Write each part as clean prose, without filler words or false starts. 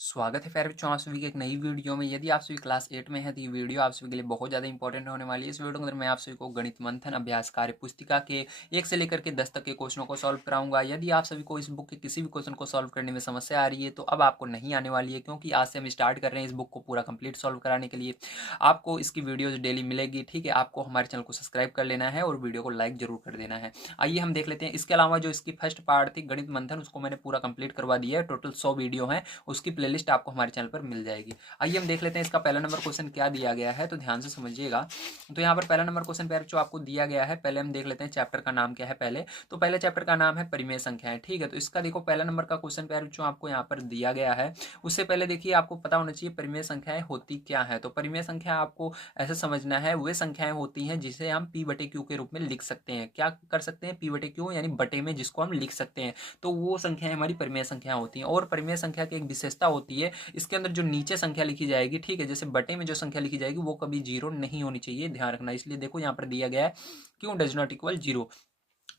स्वागत है प्यारे बच्चों आप सभी की एक नई वीडियो में। यदि आप सभी क्लास 8 में हैं तो ये वीडियो आप सभी के लिए बहुत ज़्यादा इंपॉर्टेंट होने वाली है। इस वीडियो के अंदर मैं आप सभी को गणित मंथन अभ्यास कार्य पुस्तिका के 1 से लेकर के 10 तक के क्वेश्चनों को सॉल्व कराऊंगा। यदि आप सभी को इस बुक के किसी भी क्वेश्चन को सॉल्व करने में समस्या आ रही है तो अब आपको नहीं आने वाली है, क्योंकि आज से हम स्टार्ट कर रहे हैं इस बुक को पूरा कंप्लीट सॉल्व कराने के लिए। आपको इसकी वीडियोज डेली मिलेगी, ठीक है। आपको हमारे चैनल को सब्सक्राइब कर लेना है और वीडियो को लाइक जरूर कर देना है। आइए हम देख लेते हैं। इसके अलावा जो इसकी फर्स्ट पार्ट थी गणित मंथन, उसको मैंने पूरा कंप्लीट करवा दिया है। टोटल 100 वीडियो है, उसकी प्लेलिस्ट आपको हमारे चैनल पर मिल जाएगी। आइए हम देख लेते हैं इसका पहला नंबर क्वेश्चन क्या दिया गया है, तो ध्यान से समझिएगा। तो यहाँ पर पहला नंबर क्वेश्चन पे जो आपको दिया गया है, पहले हम देख लेते हैं चैप्टर का नाम क्या है। पहले तो पहले चैप्टर का नाम है परिमेय संख्याएं, ठीक है। तो इसका देखो पहला नंबर का क्वेश्चन पे जो आपको यहाँ पर दिया गया है, उससे पहले देखिए आपको पता होना चाहिए परिमेय संख्याएं होती क्या है। तो परिमेय संख्या आपको ऐसे समझना है, वे संख्याएं होती हैं जिसे हम पी बटे क्यू के रूप में लिख सकते हैं। क्या कर सकते हैं? पी बटे क्यू यानी बटे में जिसको हम लिख सकते हैं, तो वो संख्याएं हमारी परिमेय संख्या होती हैं। और परिमेय संख्या की एक विशेषता होती है, इसके अंदर जो नीचे संख्या लिखी जाएगी, ठीक है, जैसे बटे में जो संख्या लिखी जाएगी वो कभी जीरो नहीं होनी चाहिए, ध्यान रखना। इसलिए देखो यहाँ पर दिया गया है क्यों डज नॉट इक्वल जीरो।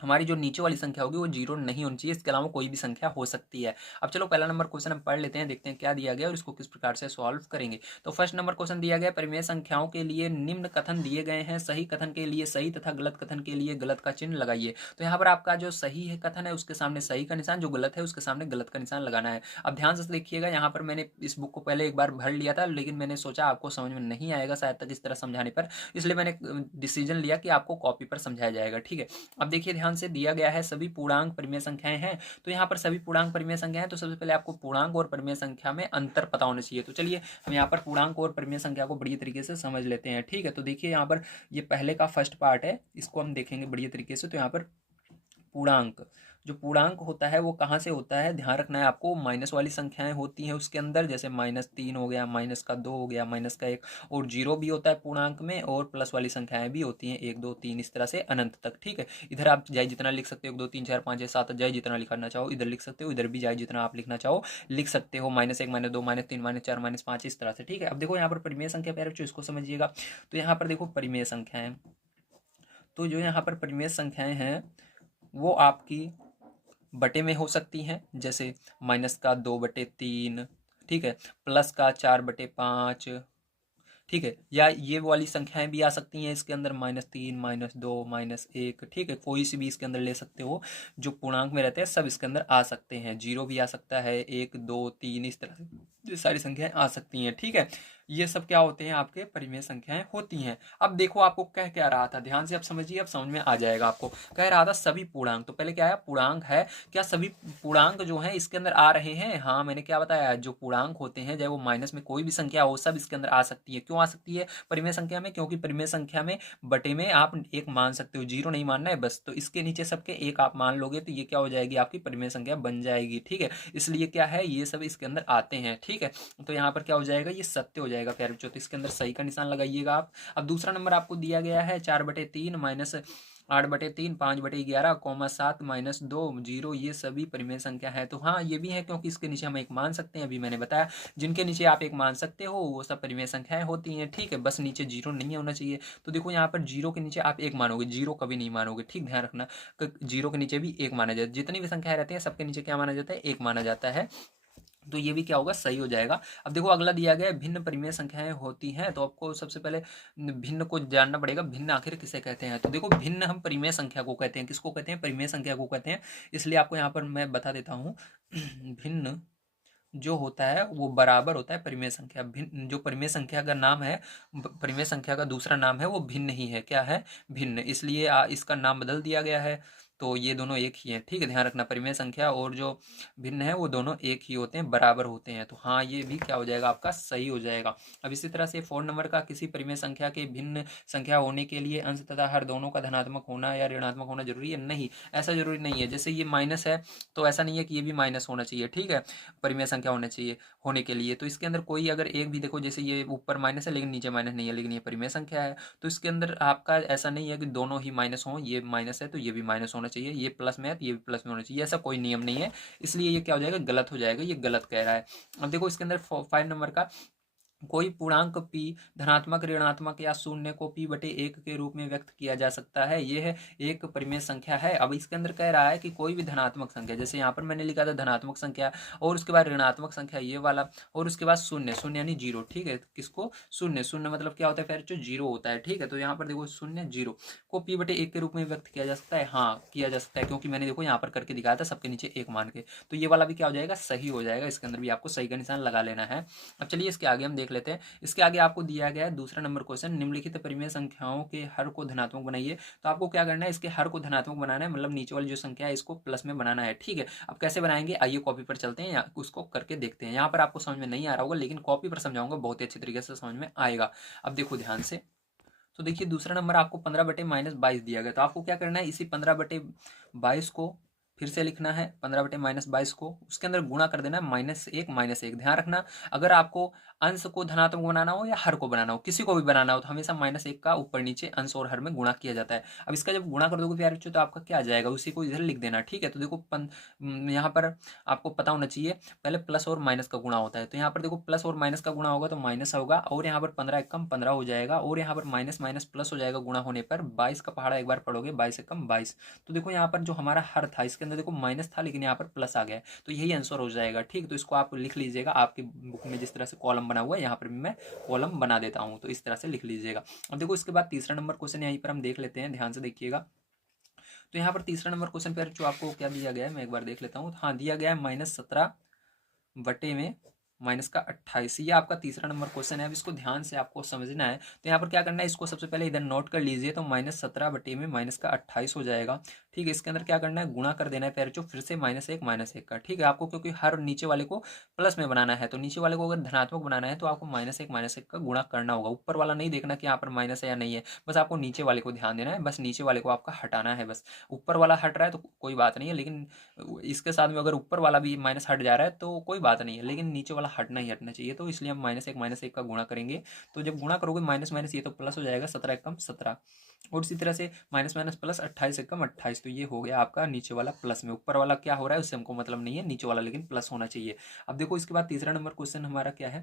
हमारी जो नीचे वाली संख्या होगी वो जीरो नहीं होनी चाहिए, इसके अलावा कोई भी संख्या हो सकती है। अब चलो पहला नंबर क्वेश्चन हम पढ़ लेते हैं, देखते हैं क्या दिया गया और इसको किस प्रकार से सॉल्व करेंगे। तो फर्स्ट नंबर क्वेश्चन दिया गया, परिमेय संख्याओं के लिए निम्न कथन दिए गए हैं, सही कथन के लिए सही तथा गलत कथन के लिए गलत का चिन्ह लगाइए। तो यहाँ पर आपका जो सही है कथन है उसके सामने सही का निशान, जो गलत है उसके सामने गलत का निशान लगाना है। अब ध्यान से देखिएगा, यहाँ पर मैंने इस बुक को पहले एक बार भर लिया था, लेकिन मैंने सोचा आपको समझ में नहीं आएगा शायद तक इस तरह समझाने पर, इसलिए मैंने डिसीजन लिया कि आपको कॉपी पर समझाया जाएगा, ठीक है। अब देखिए ध्यान से, दिया गया है सभी पूर्णांक परिमेय संख्याएं हैं। तो यहाँ पर सभी पूर्णांक परिमेय संख्या है, तो सबसे पहले आपको पूर्णांक और परिमेय संख्या में अंतर पता होना चाहिए। तो चलिए हम यहाँ पर पूर्णांक और परिमेय संख्या को बढ़िया तरीके से समझ लेते हैं, ठीक है। तो देखिए यहाँ पर ये पहले का फर्स्ट पार्ट है, इसको हम देखेंगे बढ़िया तरीके से। तो यहाँ पर पूर्णांक, जो पूर्णांक होता है वो कहाँ से होता है, ध्यान रखना है आपको। माइनस वाली संख्याएं होती हैं उसके अंदर, जैसे -3 हो गया, -2 हो गया, -1, और जीरो भी होता है पूर्णांक में, और प्लस वाली संख्याएं भी होती हैं 1 2 3 इस तरह से अनंत तक, ठीक है। इधर आप जाए जितना लिख सकते हो, 1 2 3 4 5 6 7 जाए जितना लिखना चाहो इधर लिख सकते हो, इधर भी जाए जितना आप लिखना चाहो लिख सकते हो। -1 -2 -3 -4 -5 इस तरह से, ठीक है। अब देखो यहाँ पर परिमेय संख्या प्यारे बच्चों इसको समझिएगा। तो यहाँ पर देखो परिमेय संख्याएं, तो जो यहाँ पर परिमेय संख्याएं हैं वो आपकी बटे में हो सकती हैं, जैसे -2/3, ठीक है, प्लस का 4/5, ठीक है, या ये वाली संख्याएं भी आ सकती हैं इसके अंदर, -3 -2 -1, ठीक है, कोई सी भी इसके अंदर ले सकते हो। जो पूर्णांक में रहते हैं सब इसके अंदर आ सकते हैं, जीरो भी आ सकता है, 1 2 3 इस तरह से ये सारी संख्याएं आ सकती हैं, ठीक है। ये सब क्या होते हैं, आपके परिमेय संख्याएं होती हैं। अब देखो आपको कह क्या रहा था, ध्यान से आप समझिए, अब समझ में आ जाएगा आपको। कह रहा था सभी पूर्णांक, तो पहले क्या है, पूर्णांक है, क्या सभी पूर्णांक जो है इसके अंदर आ रहे हैं? हाँ, मैंने क्या बताया, जो पूर्णांक होते हैं चाहे वो माइनस में कोई भी संख्या हो, सब इसके अंदर आ सकती है। क्यों आ सकती है परिमेय संख्या में? क्योंकि परिमेय संख्या में बटे में आप एक मान सकते हो, जीरो नहीं मानना है बस। तो इसके नीचे सबके एक आप मान लोगे तो ये क्या हो जाएगी, आपकी परिमेय संख्या बन जाएगी, ठीक है। इसलिए क्या है, ये सब इसके अंदर आते हैं, ठीक है। तो यहाँ पर क्या हो जाएगा, ये सत्य हो जाएगा प्यारे बच्चों। तो इसके अंदर सही का निशान लगाइएगा आप। अब दूसरा नंबर आपको दिया गया है 4/3 -8/3 5/11, -7 -2 0, ये सभी परिमेय संख्या है। तो हाँ ये भी है, क्योंकि इसके नीचे हम एक मान सकते हैं, अभी मैंने बताया जिनके नीचे आप एक मान सकते हो वो सब परिमेय संख्याएं होती हैं, ठीक है। बस नीचे जीरो नहीं होना चाहिए। तो देखो यहाँ पर जीरो के नीचे आप एक मानोगे, जीरो कभी नहीं मानोगे, ठीक, ध्यान रखना। जीरो के नीचे भी एक माना जाता है, जितनी भी संख्याएं रहती हैं सबके नीचे क्या माना जाता है, एक माना जाता है। तो ये भी क्या होगा, सही हो जाएगा। अब देखो अगला दिया गया है भिन्न परिमेय संख्याएं होती हैं, तो आपको सबसे पहले भिन्न को जानना पड़ेगा। भिन्न आखिर किसे कहते हैं? तो देखो भिन्न हम परिमेय संख्या को कहते हैं। किसको कहते हैं? परिमेय संख्या को कहते हैं। इसलिए आपको यहाँ पर मैं बता देता हूँ भिन्न जो होता है वो बराबर होता है परिमेय संख्या। भिन्न, जो परिमेय संख्या का नाम है, परिमेय संख्या का दूसरा नाम है वो भिन्न ही है। क्या है? भिन्न। इसलिए इसका नाम बदल दिया गया है। तो ये दोनों एक ही हैं, ठीक है, ध्यान रखना। परिमेय संख्या और जो भिन्न है वो दोनों एक ही होते हैं, बराबर होते हैं। तो हाँ ये भी क्या हो जाएगा, आपका सही हो जाएगा। अब इसी तरह से 4 नंबर का, किसी परिमेय संख्या के भिन्न संख्या होने के लिए अंश तथा हर दोनों का धनात्मक होना या ऋणात्मक होना जरूरी है? नहीं, ऐसा जरूरी नहीं है। जैसे ये माइनस है तो ऐसा नहीं है कि ये भी माइनस होना चाहिए, ठीक है, परिमेय संख्या होना चाहिए होने के लिए। तो इसके अंदर कोई अगर एक भी, देखो जैसे ये ऊपर माइनस है लेकिन नीचे माइनस नहीं है, लेकिन ये परिमेय संख्या है, तो इसके अंदर आपका ऐसा नहीं है कि दोनों ही माइनस हों, ये माइनस है तो ये भी माइनस होना चाहिए, ये प्लस में है तो ये भी प्लस में होना चाहिए, ऐसा कोई नियम नहीं है। इसलिए ये क्या हो जाएगा, गलत हो जाएगा, ये गलत कह रहा है। अब देखो इसके अंदर 5 नंबर का, कोई पूर्णांक p धनात्मक, ऋणात्मक या शून्य को p/1 के रूप में व्यक्त किया जा सकता है। यह एक परिमेय संख्या है। अब इसके अंदर कह रहा है कि कोई भी धनात्मक संख्या, जैसे यहाँ पर मैंने लिखा था धनात्मक संख्या, और उसके बाद ऋणात्मक संख्या ये वाला, और उसके बाद शून्य, शून्य यानी जीरो, ठीक है। किसको? शून्य। शून्य मतलब क्या होता है फिर? जो जीरो होता है, ठीक है। तो यहाँ पर देखो शून्य जीरो को p/1 के रूप में व्यक्त किया जा सकता है। हाँ, किया जा सकता है, क्योंकि मैंने देखो यहाँ पर करके दिखाया था सबके नीचे एक मान के। तो ये वाला भी क्या हो जाएगा? सही हो जाएगा। इसके अंदर भी आपको सही का निशान लगा लेना है। अब चलिए इसके आगे हम देख लेते हैं। इसके आगे आपको दिया गया है दूसरा नंबर क्वेश्चन, निम्नलिखित परिमेय संख्याओं के हर को धनात्मक बनाइए। तो आपको क्या करना है? इसके हर को धनात्मक बनाना है, मतलब नीचे वाली जो संख्या है इसको प्लस में बनाना है, ठीक है। अब कैसे बनाएंगे? आइए कॉपी पर चलते हैं, उसको करके देखते हैं। यहाँ पर आपको समझ में नहीं आ रहा होगा, लेकिन कॉपी पर समझाऊंगा, बहुत ही अच्छी तरीके से समझ में आएगा। अब देखो ध्यान से। तो देखिए दूसरा नंबर आपको 15/-22 दिया गया। तो आपको क्या करना है? इसी 15/22 को फिर से लिखना है, 15/-22 को उसके अंदर गुणा कर देना है -1 ध्यान रखना, अगर आपको अंश को धनात्मक बनाना हो या हर को बनाना हो, किसी को भी बनाना हो, तो हमेशा -1 का ऊपर नीचे अंश और हर में गुणा किया जाता है। अब इसका जब गुणा कर दोगे प्यारे बच्चों, तो आपका क्या आ जाएगा? उसी को इधर लिख देना, ठीक है। तो देखो यहाँ पर आपको पता होना चाहिए, पहले प्लस और माइनस का गुणा होता है। तो यहाँ पर देखो प्लस और माइनस का गुणा होगा तो माइनस होगा, और यहाँ पर 15 एकम 15 हो जाएगा, और यहाँ पर माइनस माइनस प्लस हो जाएगा गुणा होने पर। 22 का पहाड़ा एक बार पढ़ोगे, 22 एकम 22। तो देखो यहाँ पर जो हमारा हर था, इसके अंदर देखो माइनस था, लेकिन यहाँ पर प्लस आ गया है, तो यही आंसर हो जाएगा, ठीक। तो इसको आप लिख लीजिएगा, आपकी बुक में जिस तरह से कॉलम बना हुआ है, यहाँ पर भी मैं कॉलम बना देता हूँ, तो इस तरह से लिख लीजिएगा। अब देखो इसके बाद तीसरा नंबर क्वेश्चन यहीं पर हम देख लेते हैं, ध्यान से देखिएगा। तो यहाँ पर तीसरा नंबर क्वेश्चन पर जो आपको क्या दिया गया है, मैं एक बार देख लेता हूँ। हाँ, दिया गया है -17 बटे में -28, ये आपका तीसरा नंबर क्वेश्चन है। अब इसको ध्यान से आपको समझना है। तो यहाँ पर क्या करना है? इसको सबसे पहले इधर नोट कर लीजिए। तो -17 बटे में -28 हो जाएगा, ठीक है। इसके अंदर क्या करना है? गुणा कर देना है पैर, जो फिर से -1 का, ठीक है। आपको क्योंकि हर नीचे वाले को प्लस में बनाना है, तो नीचे वाले को अगर धनात्मक बनाना है तो आपको -1 का गुणा करना होगा। ऊपर वाला नहीं देखना कि यहाँ पर माइनस है या नहीं है, बस आपको नीचे वाले को ध्यान देना है, बस नीचे वाले को आपका हटाना है बस। ऊपर वाला हट रहा है तो कोई बात नहीं है, लेकिन इसके साथ में अगर ऊपर वाला भी माइनस हट जा रहा है तो कोई बात नहीं है, लेकिन नीचे वाला हटना ही हटना चाहिए। तो इसलिए हम -1 का गुणा करेंगे। तो जब गुणा करोगे माइनस माइनस ये तो प्लस हो जाएगा, 17 एकम 17, और इसी तरह से माइनस माइनस प्लस 28 एकम 28। तो ये हो गया आपका नीचे वाला प्लस में, ऊपर वाला क्या हो रहा है उससे हमको मतलब नहीं है, नीचे वाला लेकिन प्लस होना चाहिए। अब देखो इसके बाद तीसरा नंबर क्वेश्चन हमारा क्या है।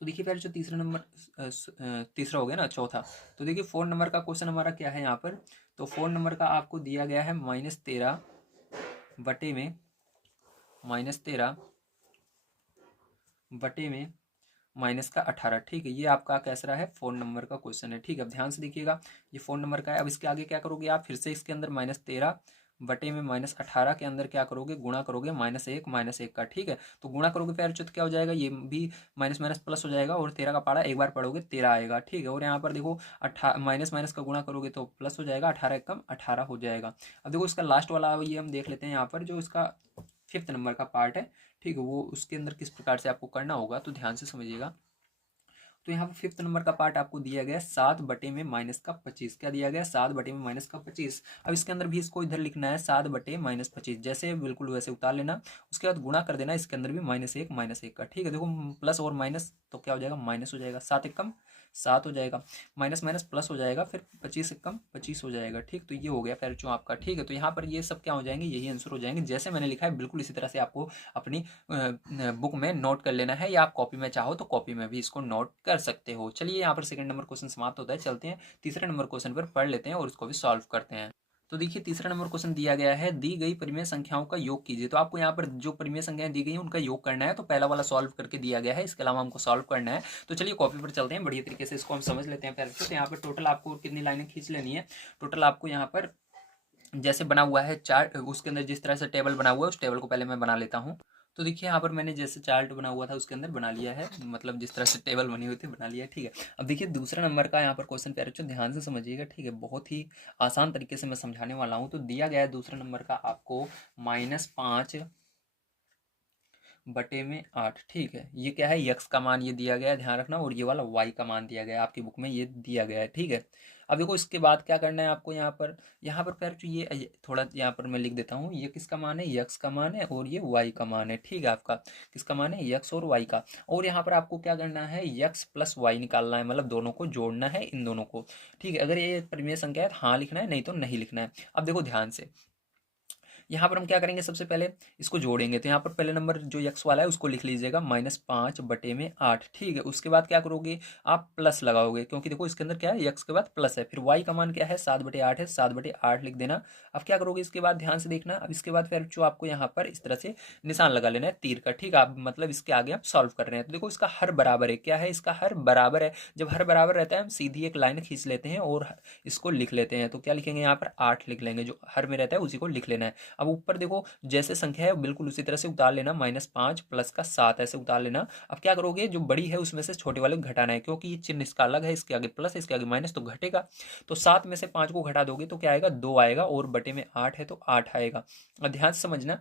तो देखिए फिर जो तीसरा नंबर तीसरा हो गया ना, चौथा। तो देखिए 4 नंबर का क्वेश्चन हमारा क्या है यहाँ पर। तो 4 नंबर का आपको दिया गया है -13 बटे में -13 बटे में -18, ठीक है। ये आपका कैसा है? 4 नंबर का क्वेश्चन है, ठीक है। अब ध्यान से देखिएगा, ये 4 नंबर का है। अब इसके आगे क्या करोगे आप? फिर से इसके अंदर -13 बटे में -18 के अंदर क्या करोगे? गुणा करोगे -1 का, ठीक है। तो गुणा करोगे फिर तो क्या हो जाएगा? ये भी माइनस माइनस प्लस हो जाएगा, और 13 का पारा एक बार पढ़ोगे 13 आएगा, ठीक है। और यहाँ पर देखो माइनस माइनस का गुणा करोगे तो प्लस हो जाएगा, 18 एकम 18 हो जाएगा। अब देखो इसका लास्ट वाला ये हम देख लेते हैं, यहाँ पर जो इसका 5th नंबर का पार्ट है, ठीक है, वो उसके अंदर किस प्रकार से आपको करना होगा, तो ध्यान से समझिएगा। तो यहाँ पर 5th नंबर का पार्ट आपको दिया गया 7 बटे में -25, क्या दिया गया? 7 बटे में -25। अब इसके अंदर भी इसको इधर लिखना है 7 बटे -25, जैसे बिल्कुल वैसे उतार लेना। उसके बाद गुणा कर देना, इसके अंदर भी -1 का, ठीक है। देखो प्लस और माइनस तो क्या हो जाएगा? माइनस हो जाएगा, 7 एकम 7 हो जाएगा, माइनस माइनस प्लस हो जाएगा, फिर 25 एकम 25 हो जाएगा, ठीक। तो ये हो गया फिर जो आपका, ठीक है। तो यहाँ पर ये सब क्या हो जाएंगे? यही आंसर हो जाएंगे, जैसे मैंने लिखा है बिल्कुल इसी तरह से आपको अपनी बुक में नोट कर लेना है, या आप कॉपी में चाहो तो कॉपी में भी इसको नोट कर सकते हो। चलिए यहाँ पर सेकंड नंबर क्वेश्चन समाप्त होता है, चलते हैं तीसरे नंबर क्वेश्चन पर पढ़ लेते हैं और इसको भी सॉल्व करते हैं। तो देखिए तीसरा नंबर क्वेश्चन दिया गया है, दी गई परिमेय संख्याओं का योग कीजिए। तो आपको यहाँ पर जो परिमेय संख्याएं दी गई हैं उनका योग करना है। तो पहला वाला सॉल्व करके दिया गया है, इसके अलावा हमको सॉल्व करना है। तो चलिए कॉपी पर चलते हैं, बढ़िया तरीके से इसको हम समझ लेते हैं पहले। तो यहाँ पर टोटल आपको कितनी लाइनें खींच लेनी है। टोटल आपको यहाँ पर जैसे बना हुआ है चार्ट, उसके अंदर जिस तरह से टेबल बना हुआ है उस टेबल को पहले मैं बना लेता हूँ। तो देखिए यहाँ पर मैंने जैसे चार्ट बना हुआ था उसके अंदर बना लिया है, मतलब जिस तरह से टेबल बनी हुई थी बना लिया है, ठीक है। अब देखिए दूसरा नंबर का यहाँ पर क्वेश्चन प्यारे बच्चों ध्यान से समझिएगा, ठीक है। बहुत ही आसान तरीके से मैं समझाने वाला हूँ। तो दिया गया है दूसरा नंबर का आपको -5 बटे में 8, ठीक है। ये क्या है? यक्स का मान ये दिया गया है, ध्यान रखना, और ये वाला वाई का मान दिया गया है, आपकी बुक में ये दिया गया है, ठीक है। अब देखो इसके बाद क्या करना है आपको, यहाँ पर फिर ये थोड़ा यहाँ पर मैं लिख देता हूँ, ये किसका मान है? यक्स का मान है, और ये वाई का मान है, ठीक है। आपका किसका मान है? यक्स और वाई का। और यहाँ पर आपको क्या करना है? यक्स प्लस वाई निकालना है, मतलब दोनों को जोड़ना है, इन दोनों को, ठीक है। अगर ये परिमेय संख्या है तो हाँ लिखना है, नहीं तो नहीं लिखना है। अब देखो ध्यान से, यहाँ पर हम क्या करेंगे, सबसे पहले इसको जोड़ेंगे। तो यहाँ पर पहले नंबर जो x वाला है उसको लिख लीजिएगा -5/8, ठीक है। उसके बाद क्या करोगे, आप प्लस लगाओगे, क्योंकि देखो इसके अंदर क्या है, x के बाद प्लस है। फिर y का मान क्या है, 7/8 है, 7/8 लिख देना। अब क्या करोगे, इसके बाद ध्यान से देखना, अब इसके बाद फिर जो आपको यहाँ पर इस तरह से निशान लगा लेना है तीर का, ठीक है। आप मतलब इसके आगे आप सॉल्व कर रहे हैं, तो देखो इसका हर बराबर है, क्या है, इसका हर बराबर है। जब हर बराबर रहता है हम सीधी एक लाइन खींच लेते हैं और इसको लिख लेते हैं। तो क्या लिखेंगे, यहाँ पर 8 लिख लेंगे, जो हर में रहता है उसी को लिख लेना है। अब ऊपर देखो जैसे संख्या है बिल्कुल उसी तरह से उतार लेना, -5 प्लस का 7 ऐसे उतार लेना। अब क्या करोगे, जो बड़ी है उसमें से छोटे वाले को घटाना है, क्योंकि ये चिन्ह इसका अलग है, इसके आगे प्लस इसके आगे माइनस, तो घटेगा। तो 7 में से 5 को घटा दोगे तो क्या आएगा, 2 आएगा, और बटे में 8 है तो 8 आएगा। और ध्यान से समझना,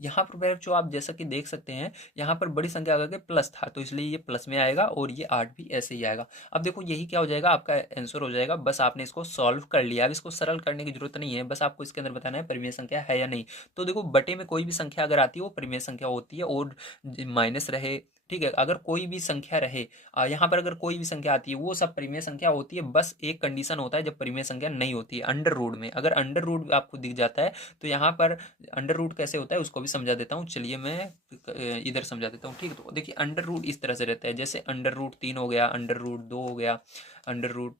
यहाँ पर जो आप जैसा कि देख सकते हैं, यहाँ पर बड़ी संख्या आगे प्लस था तो इसलिए ये प्लस में आएगा, और ये 8 भी ऐसे ही आएगा। अब देखो यही क्या हो जाएगा, आपका आंसर हो जाएगा। बस आपने इसको सॉल्व कर लिया, अब इसको सरल करने की जरूरत नहीं है, बस आपको इसके अंदर बताना है परिमेय संख्या है या नहीं। तो देखो बटे में कोई भी संख्या अगर आती है वो परिमेय संख्या होती है, और माइनस रहे, ठीक है, अगर कोई भी संख्या रहे, यहाँ पर अगर कोई भी संख्या आती है वो सब परिमेय संख्या होती है। बस एक कंडीशन होता है जब परिमेय संख्या नहीं होती है, अंडर रूट में। अगर अंडर रूट आपको दिख जाता है तो यहाँ पर अंडर रूट कैसे होता है उसको भी समझा देता हूँ। चलिए मैं इधर समझा देता हूँ, ठीक है। तो देखिए अंडर रूट इस तरह से रहता है, जैसे अंडर रूट 3 हो गया, अंडर रूट 2 हो गया, अंडर रूट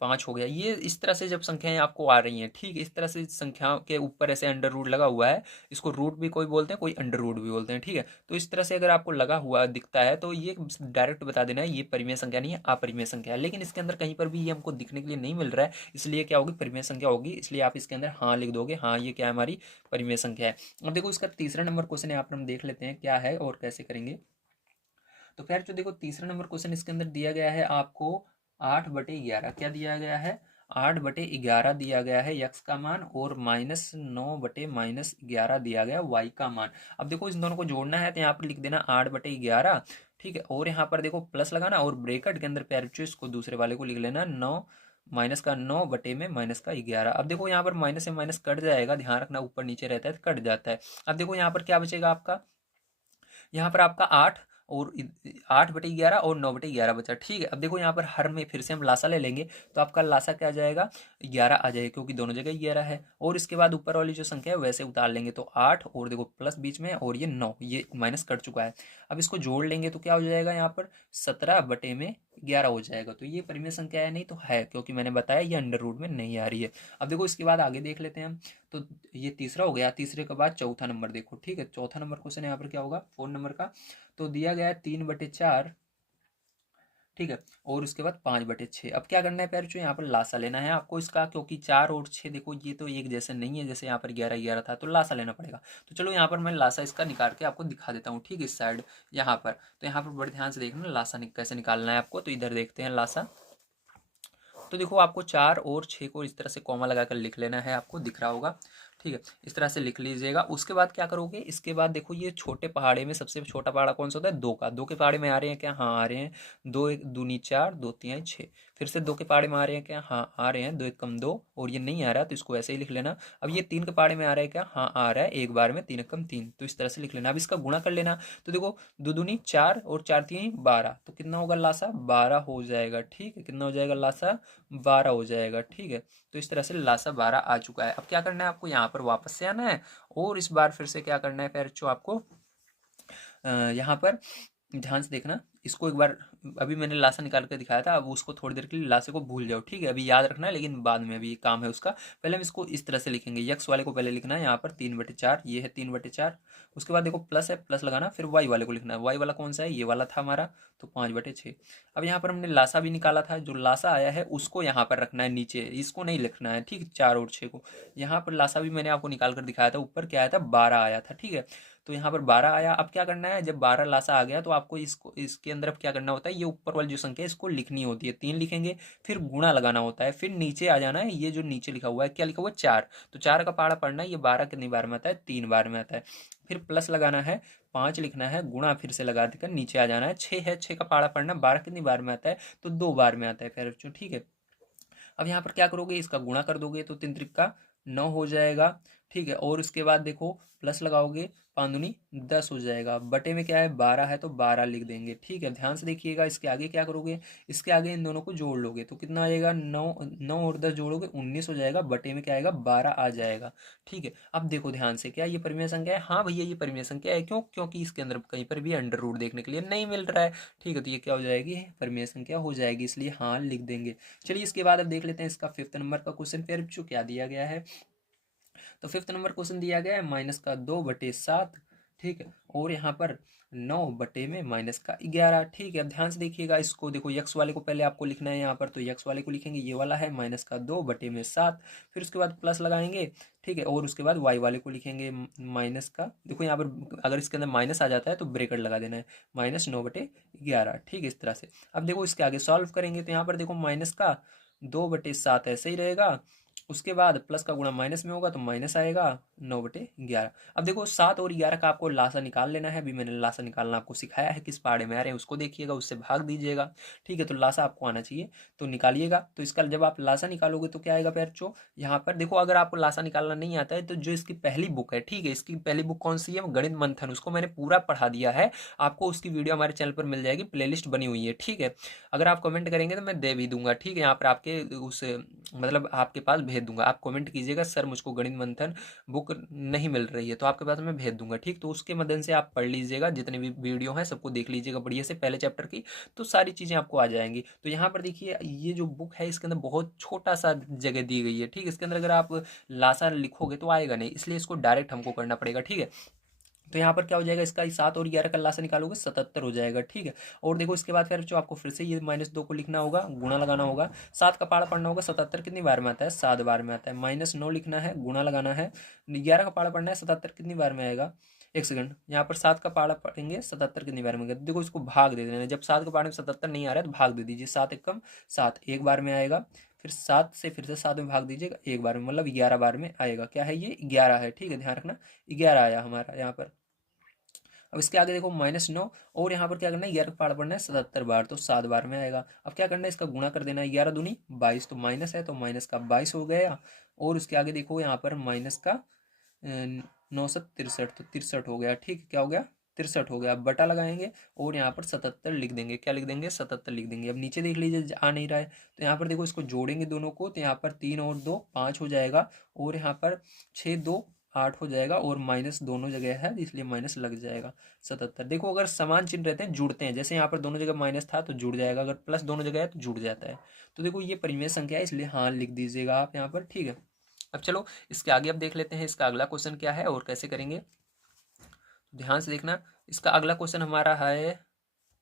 5 हो गया। ये इस तरह से जब संख्याएं आपको आ रही हैं, ठीक, इस तरह से संख्याओं के ऊपर ऐसे अंडर रूट लगा हुआ है, इसको रूट भी कोई बोलते हैं, कोई अंडर रूट भी बोलते हैं, ठीक है। तो इस तरह से अगर आपको लगा हुआ दिखता है तो ये डायरेक्ट बता देना है ये परिमेय संख्या नहीं है, अपरिमेय संख्या है। लेकिन इसके अंदर कहीं पर भी ये हमको दिखने के लिए नहीं मिल रहा है, इसलिए क्या होगी, परिमेय संख्या होगी। इसलिए आप इसके अंदर हाँ लिख दोगे, हाँ ये क्या है, हमारी परिमेय संख्या है। अब देखो इसका तीसरा नंबर क्वेश्चन यहाँ पर हम देख लेते हैं क्या है और कैसे करेंगे। तो खैर जो देखो तीसरा नंबर क्वेश्चन इसके अंदर दिया गया है आपको 8/11, क्या दिया गया है, 8/11 दिया गया है यक्स का मान, और -9/-11 दिया गया वाई का मान। अब देखो इन दोनों को जोड़ना है तो यहाँ पर लिख देना 8/11, ठीक है, और यहाँ पर देखो प्लस लगाना, और ब्रेकेट के अंदर प्यारे बच्चों इसको दूसरे वाले को लिख लेना 9 -9/11। अब देखो यहाँ पर माइनस से माइनस कट जाएगा, ध्यान रखना ऊपर नीचे रहता है तो कट जाता है। अब देखो यहाँ पर क्या बचेगा आपका, यहाँ पर आपका 8 और 8/11 और 9/11 बचा, ठीक है। अब देखो यहाँ पर हर में फिर से हम लासा ले लेंगे, तो आपका लासा क्या आ जाएगा, 11 आ जाएगा, क्योंकि दोनों जगह 11 है। और इसके बाद ऊपर वाली जो संख्या है वैसे उतार लेंगे, तो 8 और देखो प्लस बीच में, और ये 9, ये माइनस कट चुका है। अब इसको जोड़ लेंगे तो क्या हो जाएगा, यहाँ पर 17/11 हो जाएगा। तो ये परिमेय संख्या है नहीं तो है, क्योंकि मैंने बताया ये अंडर रूट में नहीं आ रही है। अब देखो इसके बाद आगे देख लेते हैं हम। तो ये तीसरा हो गया, तीसरे के बाद चौथा नंबर देखो, ठीक है। चौथा नंबर क्वेश्चन यहाँ पर क्या होगा, 4 नंबर का। तो दिया गया है 3/4, ठीक है, और उसके बाद 5/6। अब क्या करना है प्यारे बच्चों, यहाँ पर लासा लेना है आपको इसका, क्योंकि 4 और 6 देखो ये तो एक जैसे नहीं है, जैसे यहाँ पर 11/11 था, तो लासा लेना पड़ेगा। तो चलो यहाँ पर मैं लासा इसका निकाल के आपको दिखा देता हूँ, ठीक है, इस साइड यहाँ पर। तो यहाँ पर बड़े ध्यान से देखना लासा कैसे निकालना है आपको। तो इधर देखते हैं लासा। तो देखो आपको 4 और 6 को इस तरह से कॉमा लगाकर लिख लेना है, आपको दिख रहा होगा, ठीक है, इस तरह से लिख लीजिएगा। उसके बाद क्या करोगे, इसके बाद देखो ये छोटे पहाड़े में सबसे छोटा पहाड़ा कौन सा होता है, 2 का। 2 के पहाड़े में आ रहे हैं क्या, हाँ आ रहे हैं। 2 1 दूनी 4, 2 3 6। फिर से 2 के पहाड़े में आ रहे हैं क्या, हाँ आ रहे हैं। 2 1 कम 2, और ये नहीं आ रहा तो इसको ऐसे ही लिख लेना। अब ये 3 के पहाड़े में आ रहा है क्या, हाँ आ रहा है, एक बार में 3 1 कम 3, तो इस तरह से लिख लेना। अब इसका गुणा कर लेना। तो देखो 2 दूनी 4 और 4 3 12, तो कितना होगा लासा, 12 हो जाएगा, ठीक है। कितना हो जाएगा लासा, 12 हो जाएगा, ठीक है। तो इस तरह से लासा 12 आ चुका है। अब क्या करना है आपको, यहाँ पर वापस से आना है, और इस बार फिर से क्या करना है पैर बच्चों आपको, यहाँ पर ध्यान से देखना इसको एक बार। अभी मैंने लासा निकाल कर दिखाया था, अब उसको थोड़ी देर के लिए लासे को भूल जाओ, ठीक है। अभी याद रखना है लेकिन बाद में, अभी काम है उसका। पहले हम इसको इस तरह से लिखेंगे, यक्स वाले को पहले लिखना है यहाँ पर 3/4, ये है 3/4। उसके बाद देखो प्लस है, प्लस लगाना, फिर वाई वाले को लिखना है। वाई वाला कौन सा है, ये वाला था हमारा, तो 5/6। अब यहाँ पर हमने लासा भी निकाला था, जो लासा आया है उसको यहाँ पर रखना है नीचे, इसको नहीं लिखना है, ठीक, 4 और 6 को। यहाँ पर लासा भी मैंने आपको निकाल कर दिखाया था, ऊपर क्या आया था, 12 आया था, ठीक है। तो यहाँ पर 12 आया। अब क्या करना है, जब 12 लासा आ गया तो आपको इसको इसके अंदर अब क्या करना होता है, ये ऊपर वाली जो संख्या है इसको लिखनी होती है, 3 लिखेंगे, फिर गुणा लगाना होता है, फिर नीचे आ जाना है। ये जो नीचे लिखा हुआ है, क्या लिखा हुआ है, 4, तो 4 का पहाड़ा पढ़ना है। ये 12 कितनी बार में आता है, 3 बार में आता है। फिर प्लस लगाना है, 5 लिखना है, गुणा फिर से लगा देकर नीचे आ जाना है। 6 है, 6 का पहाड़ा पढ़ना, 12 कितनी बार में आता है, तो 2 बार में आता है खैर बच्चों, ठीक है। अब यहाँ पर क्या करोगे, इसका गुणा कर दोगे तो 3 त्रिक का 9 हो जाएगा, ठीक है। और उसके बाद देखो प्लस लगाओगे, 5 दूनी 10 हो जाएगा, बटे में क्या है 12 है तो 12 लिख देंगे। ठीक है, ध्यान से देखिएगा। इसके आगे क्या करोगे, इसके आगे इन दोनों को जोड़ लोगे तो कितना आ जाएगा, 9, 9 और 10 जोड़ोगे 19 हो जाएगा, बटे में क्या आएगा 12 आ जाएगा। ठीक है, अब देखो ध्यान से, क्या ये परिमेय संख्या है? हाँ भैया ये परिमेय संख्या है। क्यों? क्योंकि इसके अंदर कहीं पर भी अंडर रूट देखने के लिए नहीं मिल रहा है। ठीक है, तो ये क्या हो जाएगी, परिमेय संख्या हो जाएगी, इसलिए हाँ लिख देंगे। चलिए इसके बाद अब देख लेते हैं इसका 5th नंबर का क्वेश्चन फिर जो क्या दिया गया है। तो 5th नंबर क्वेश्चन दिया गया है -2/7। ठीक है, और यहाँ पर 9 में -11। ठीक है, अब ध्यान से देखिएगा इसको, देखो यक्स वाले को पहले आपको लिखना है यहाँ पर, तो यक्स वाले को लिखेंगे, ये वाला है -2/7। फिर उसके बाद प्लस लगाएंगे। ठीक है, और उसके बाद वाई वाले को लिखेंगे माइनस का, देखो यहाँ पर अगर इसके अंदर माइनस आ जाता है तो ब्रेकेट लगा देना है, -9/11। ठीक है, इस तरह से। अब देखो इसके आगे सॉल्व करेंगे तो यहाँ पर देखो माइनस का 2/7 ऐसे ही रहेगा, उसके बाद प्लस का गुणा माइनस में होगा तो माइनस आएगा 9/11। अब देखो 7 और 11 का आपको लासा निकाल लेना है। अभी मैंने लासा निकालना आपको सिखाया है किस पहाड़े में आ रहे हैं उसको देखिएगा, उससे भाग दीजिएगा। ठीक है, तो लासा आपको आना चाहिए तो निकालिएगा। तो इसका जब आप लासा निकालोगे तो क्या आएगा बच्चों, यहाँ पर देखो अगर आपको लासा निकालना नहीं आता है तो जो इसकी पहली बुक है, ठीक है, इसकी पहली बुक कौन सी है, गणित मंथन, उसको मैंने पूरा पढ़ा दिया है आपको, उसकी वीडियो हमारे चैनल पर मिल जाएगी, प्लेलिस्ट बनी हुई है। ठीक है, अगर आप कमेंट करेंगे तो मैं दे भी दूंगा। ठीक है, यहाँ पर आपके उस मतलब आपके पास भेज दूंगा, आप कमेंट कीजिएगा सर मुझको गणित मंथन बुक नहीं मिल रही है, तो आपके पास मैं भेज दूंगा। ठीक, तो उसके मदद से आप पढ़ लीजिएगा, जितने भी वीडियो हैं सबको देख लीजिएगा बढ़िया से पहले चैप्टर की, तो सारी चीज़ें आपको आ जाएंगी। तो यहाँ पर देखिए ये जो बुक है इसके अंदर बहुत छोटा सा जगह दी गई है। ठीक, इसके अंदर अगर आप लासा लिखोगे तो आएगा नहीं, इसलिए इसको डायरेक्ट हमको करना पड़ेगा। ठीक है, तो यहाँ पर क्या हो जाएगा, इसका 7 और 11 का लासा निकालोगे 77 हो जाएगा। ठीक है, और देखो इसके बाद फिर जो आपको फिर से ये -2 को लिखना होगा, गुणा लगाना होगा, 7 का पहाड़ा पढ़ना होगा, 77 कितनी बार में आता है, 7 बार में आता है, -9 लिखना है, गुणा लगाना है, 11 का पहाड़ा पढ़ना है, 77 कितनी बार में आएगा, एक सेकंड, यहाँ पर 7 का पहाड़ा पढ़ेंगे 77 कितनी बार में आएगा, देखो इसको भाग दे देना, जब 7 का पहाड़े में 77 नहीं आ रहा है तो भाग दे दीजिए, 7 एकम 7 एक बार में आएगा, फिर 7 से फिर से 7 में भाग दीजिएगा एक बार में, मतलब 11 बार में आएगा। क्या है ये, 11 है। ठीक है, ध्यान रखना 11 आया हमारा यहाँ पर। अब इसके आगे देखो -9, और यहाँ पर क्या करना है, 11 का पहाड़ा पढ़ना है 77 बार, तो 7 बार में आएगा। अब क्या करना है, इसका गुणा कर देना है, 11 दूनी 22, तो माइनस है तो माइनस का 22 हो गया। और उसके आगे देखो यहाँ पर माइनस का 963, तो 63 हो गया। ठीक, क्या हो गया, 63 हो गया। अब बटा लगाएंगे और यहाँ पर 77 लिख देंगे, क्या लिख देंगे, 77 लिख देंगे। अब नीचे देख लीजिए आ नहीं रहा है, तो यहाँ पर देखो इसको जोड़ेंगे दोनों को, तो यहाँ पर 3 और 2 5 हो जाएगा, और यहाँ पर 6 2 8 हो जाएगा, और माइनस दोनों जगह है इसलिए माइनस लग जाएगा 77। देखो अगर समान चिन्ह रहते हैं जुड़ते हैं, जैसे यहाँ पर दोनों जगह माइनस था तो जुड़ जाएगा, अगर प्लस दोनों जगह है तो जुड़ जाता है। तो देखो ये परिमेय संख्या है इसलिए हाँ लिख दीजिएगा आप यहाँ पर। ठीक है, अब चलो इसके आगे अब देख लेते हैं इसका अगला क्वेश्चन क्या है और कैसे करेंगे, ध्यान से देखना। इसका अगला क्वेश्चन हमारा है,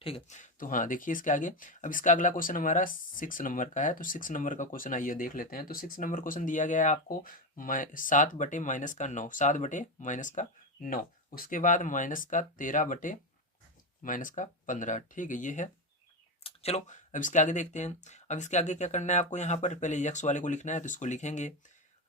ठीक है, तो हाँ देखिए इसके आगे, अब इसका अगला क्वेश्चन हमारा 6 नंबर का है, तो 6 नंबर का क्वेश्चन आइए देख लेते हैं। तो 6 नंबर क्वेश्चन दिया गया है आपको 7/-9, 7/-9, उसके बाद -13/-15। ठीक है, ये है। चलो अब इसके आगे देखते हैं। अब इसके आगे क्या करना है आपको, यहाँ पर पहले यक्स वाले को लिखना है तो इसको लिखेंगे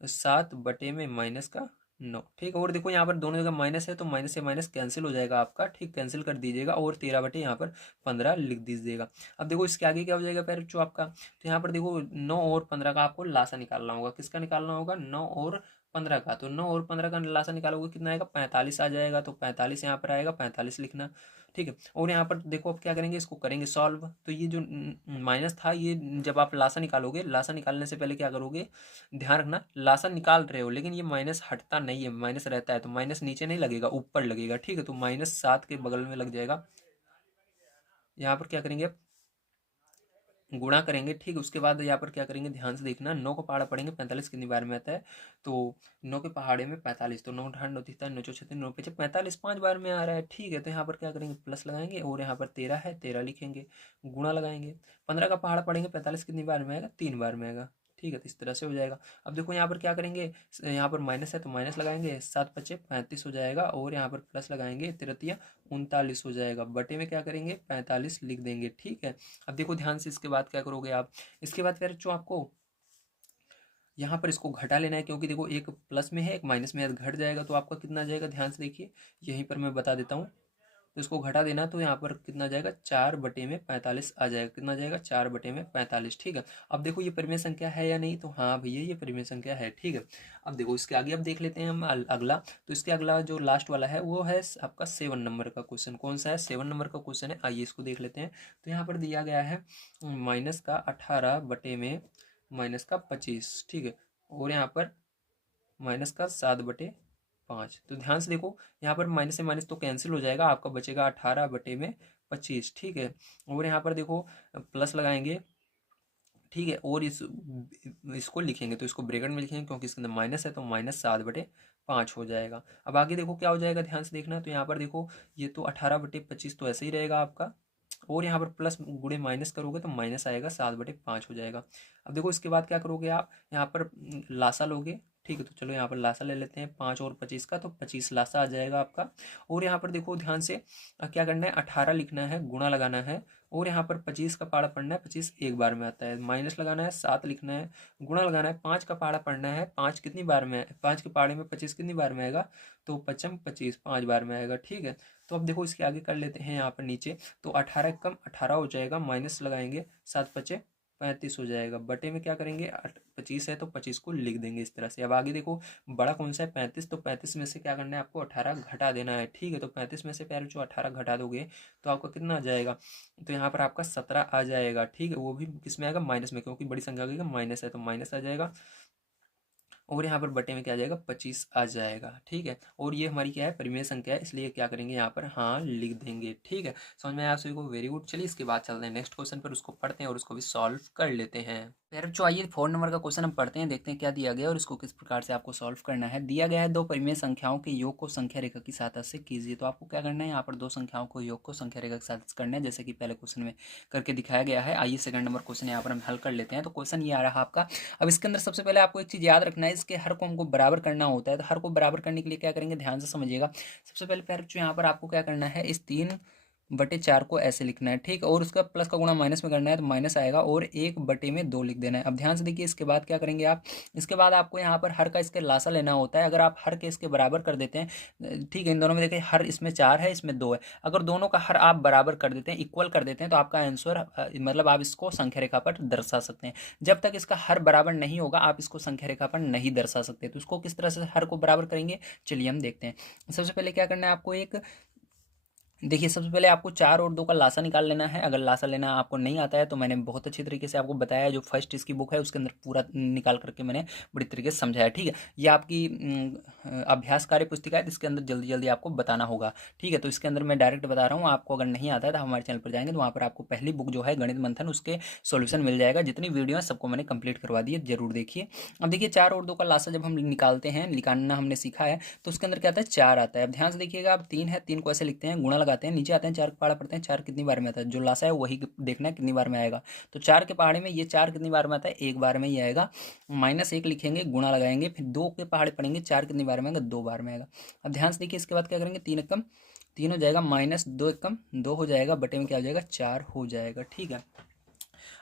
7/-9। ठीक, और देखो यहाँ पर दोनों जगह माइनस है तो माइनस से माइनस कैंसिल हो जाएगा आपका। ठीक, कैंसिल कर दीजिएगा, और 13 यहाँ पर 15 लिख दीजिएगा। अब देखो इसके आगे क्या हो जाएगा फिर जो आपका, तो यहाँ पर देखो 9 और 15 का आपको लासा निकालना होगा। किसका निकालना होगा, 9 और 15 का। तो 9 और 15 का लासा निकालोगे कितना आएगा, 45 आ जाएगा, तो 45 यहाँ पर आएगा, 45 लिखना। ठीक है, और यहाँ पर देखो अब क्या करेंगे, इसको करेंगे सॉल्व। तो ये जो माइनस था, ये जब आप लासा निकालोगे, लासा निकालने से पहले क्या करोगे, ध्यान रखना, लासा निकाल रहे हो लेकिन ये माइनस हटता नहीं है, माइनस रहता है, तो माइनस नीचे नहीं लगेगा ऊपर लगेगा। ठीक है, तो -7 के बगल में लग जाएगा। यहाँ पर क्या करेंगे, गुणा करेंगे। ठीक, उसके बाद यहाँ पर क्या करेंगे, ध्यान से देखना, 9 का पहाड़ा पढ़ेंगे 45 कितनी बार में आता है, तो 9 के पहाड़े में 45, तो 9 8 9 3 9 4 6 9 5 45 5 बार में आ रहा है। ठीक है, तो यहाँ पर क्या करेंगे, प्लस लगाएंगे, और यहाँ पर 13 है 13 लिखेंगे, गुणा लगाएंगे। 15 का पहाड़ा पढ़ेंगे 45 कितनी बार में आएगा, 3 बार में आएगा। ठीक है, तो इस तरह से हो जाएगा। अब देखो यहाँ पर क्या करेंगे, यहाँ पर माइनस है तो माइनस लगाएंगे, 7×5 = 35 हो जाएगा, और यहाँ पर प्लस लगाएंगे, 3×3 = 39 हो जाएगा, बटे में क्या करेंगे 45 लिख देंगे। ठीक है, अब देखो ध्यान से इसके बाद क्या करोगे आप, इसके बाद फिर जो आपको यहाँ पर इसको घटा लेना है, क्योंकि देखो एक प्लस में है एक माइनस में है, घट जाएगा तो आपका कितना आ जाएगा, ध्यान से देखिए, यहीं पर मैं बता देता हूँ। तो इसको घटा देना, तो यहाँ पर कितना आ जाएगा 4/45 आ जाएगा। कितना आ जाएगा 4/45, ठीक है। अब देखो ये परिमेय संख्या है या नहीं, तो हाँ भैया ये परिमेय संख्या है, ठीक है। अब देखो इसके आगे अब देख लेते हैं हम अगला। तो इसके अगला जो लास्ट वाला है वो है आपका 7 नंबर का क्वेश्चन। कौन सा है? 7 नंबर का क्वेश्चन है। आइए इसको देख लेते हैं। तो यहाँ पर दिया गया है -18/-25, ठीक है। और यहाँ पर -7/5। तो ध्यान से देखो, यहाँ पर माइनस से माइनस तो कैंसिल हो जाएगा, आपका बचेगा 18/25, ठीक है। और यहाँ पर देखो प्लस लगाएंगे, ठीक है। और इसको लिखेंगे तो इसको ब्रैकेट में लिखेंगे क्योंकि इसके अंदर माइनस है, तो -7/5 हो जाएगा। अब आगे देखो क्या हो जाएगा, ध्यान से देखना। तो यहाँ पर देखो ये तो 18/25 तो ऐसे ही रहेगा आपका, और यहाँ पर प्लस गुणे माइनस करोगे तो माइनस आएगा, 7/5 हो जाएगा। अब देखो इसके बाद क्या करोगे आप, यहाँ पर लासा लोगे, ठीक है। तो चलो यहाँ पर लासा ले लेते हैं 5 और 25 का, तो 25 लासा आ जाएगा आपका। और यहाँ पर देखो ध्यान से क्या करना है, 18 लिखना है, गुणा लगाना है, और यहाँ पर 25 का पाड़ा पढ़ना है, 25 एक बार में आता है, माइनस लगाना है, 7 लिखना है, गुणा लगाना है, 5 का पाड़ा पढ़ना है, 5 कितनी बार में, 5 के पाड़े में 25 कितनी बार में आएगा, तो 25 5 बार में आएगा, ठीक है। तो अब देखो इसके आगे कर लेते हैं यहाँ पर नीचे। तो 18 कम 18 हो जाएगा, माइनस लगाएंगे, 7×5 = 35 हो जाएगा। बटे में क्या करेंगे, 25 है तो 25 को लिख देंगे इस तरह से। अब आगे देखो बड़ा कौन सा है, 35, तो 35 में से क्या करना है आपको, 18 घटा देना है, ठीक है। तो 35 में से प्यारे जो 18 घटा दोगे तो आपका कितना आ जाएगा, तो यहाँ पर आपका 17 आ जाएगा, ठीक है। वो भी किस में आएगा, माइनस में, क्योंकि बड़ी संख्या का माइनस है तो माइनस आ जाएगा। और यहाँ पर बटे में क्या आ जाएगा, 25 आ जाएगा, ठीक है। और ये हमारी क्या है, परिमेय संख्या है, इसलिए क्या करेंगे यहाँ पर हाँ लिख देंगे, ठीक है। समझ में आया आप सभी को? Very good. चलिए इसके बाद चलते हैं नेक्स्ट क्वेश्चन पर, उसको पढ़ते हैं और उसको भी सॉल्व कर लेते हैं। फिर जो आइए 4 नंबर का क्वेश्चन हम पढ़ते हैं, देखते हैं क्या दिया गया और इसको किस प्रकार से आपको सॉल्व करना है। दिया गया है दो परिमेय संख्याओं के योग को संख्या रेखा की सहायता से कीजिए। तो आपको क्या करना है, यहाँ पर दो संख्याओं को योग को संख्या रेखा के साथ करना है, जैसे कि पहले क्वेश्चन में करके दिखाया गया है। आइए सेकंड नंबर क्वेश्चन यहाँ पर हम हल कर लेते हैं। तो क्वेश्चन ये आ रहा है आपका। अब इसके अंदर सबसे पहले आपको एक चीज़ याद रखना है, इसके हर को हमको बराबर करना होता है। तो हर को बराबर करने के लिए क्या करेंगे, ध्यान से समझिएगा। सबसे पहले पैर जो यहाँ पर आपको क्या करना है, इस 3/4 को ऐसे लिखना है, ठीक। और उसका प्लस का गुणा माइनस में करना है, तो माइनस आएगा, और 1/2 लिख देना है। अब ध्यान से देखिए इसके बाद क्या करेंगे आप, इसके बाद आपको यहाँ पर हर का इसके लासा लेना होता है। अगर आप हर के इसके बराबर कर देते हैं, ठीक है, इन दोनों में देखिए हर इसमें 4 है, इसमें 2 है, अगर दोनों का हर आप बराबर कर देते हैं, इक्वल कर देते हैं, तो आपका आंसर मतलब आप इसको संख्या रेखा पर दर्शा सकते हैं। जब तक इसका हर बराबर नहीं होगा आप इसको संख्या रेखा पर नहीं दर्शा सकते। तो इसको किस तरह से हर को बराबर करेंगे, चलिए हम देखते हैं। सबसे पहले क्या करना है आपको, एक देखिए सबसे पहले आपको 4 और 2 का लासा निकाल लेना है। अगर लासा लेना आपको नहीं आता है तो मैंने बहुत अच्छी तरीके से आपको बताया, जो फर्स्ट इसकी बुक है उसके अंदर पूरा निकाल करके मैंने बड़ी तरीके से समझाया, ठीक है। ये आपकी अभ्यास कार्य पुस्तिका है, इसके अंदर जल्दी जल्दी आपको बताना होगा, ठीक है। तो इसके अंदर मैं डायरेक्ट बता रहा हूँ, आपको अगर नहीं आता है तो हमारे चैनल पर जाएंगे तो वहाँ पर आपको पहली बुक जो है गणित मंथन, उसके सोल्यूशन मिल जाएगा। जितनी वीडियो है सबको मैंने कंप्लीट करवा दी है, जरूर देखिए। अब देखिए 4 और 2 का लासा जब हम निकालते हैं, निकालना हमने सीखा है, तो उसके अंदर क्या आता है, 4 आता है। अब ध्यान से देखिएगा, अब 3 है, 3 को ऐसे लिखते हैं, गुणा लगाते हैं, नीचे आते हैं, 4 के पहाड़ा पढ़ते हैं, 4 कितनी बार में आता है, जो लासा है वही देखना है कितनी बार में आएगा। तो 4 के पहाड़े में ये 4 कितनी बार में आता है, एक बार में ही आएगा। -1 लिखेंगे, गुणा लगाएंगे, फिर 2 के पहाड़े पढ़ेंगे, 4 कितनी बार में आएगा, 2 बार में आएगा। अब ध्यान से देखिए इसके बाद क्या करेंगे, 3 एकम 3 हो जाएगा, -2 एकम 2 हो जाएगा, बटे में क्या हो जाएगा, 4 हो जाएगा, ठीक है।